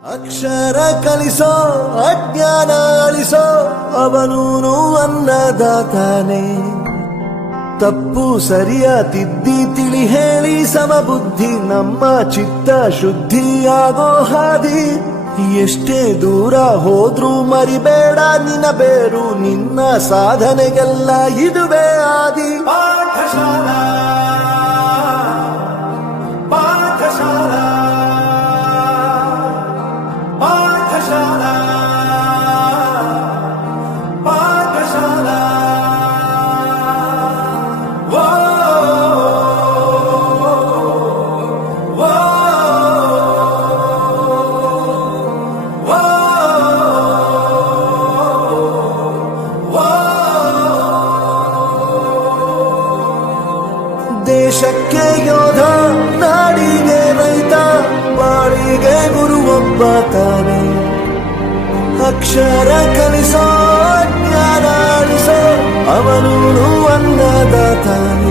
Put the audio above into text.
ಅಕ್ಷರ ಕಲಿಸೋ ಅಜ್ಞಾನ ಅಳಿಸೋ ಅವನೂನು ಅನ್ನದಾತಾನೆ. ತಪ್ಪು ಸರಿಯ ತಿದ್ದಿ ತಿಳಿ ಹೇಳಿ ಸಮಬುದ್ಧಿ ನಮ್ಮ ಚಿತ್ತ ಶುದ್ಧಿಯಾಗೋ ಹಾದಿ. ಎಷ್ಟೇ ದೂರ ಹೋದ್ರೂ ಮರಿಬೇಡ ನಿನ್ನ ಬೇರು, ನಿನ್ನ ಸಾಧನೆಗೆಲ್ಲ ಇದುವೇ ಆದಿ. ಪಾಠಶಾಲಾ ಪಾಠಶಾಲಾ ಪಾಠಶಾಲಾ ಪಾಠಶಾಲಾ. ದೇಶಕ್ಕೆ ಯೋಧ, ನಾಡಿಗೆ ರೈತ, ಬಾಳಿಗೆ ಗುರುವೊಬ್ಬ ತಾನೆ. ಅಕ್ಷರ ಕಲಿಸೋ ಅಜ್ಞಾನ ಅಳಿಸೋ ಅವನೂನು ಅನ್ನದಾತಾನೆ.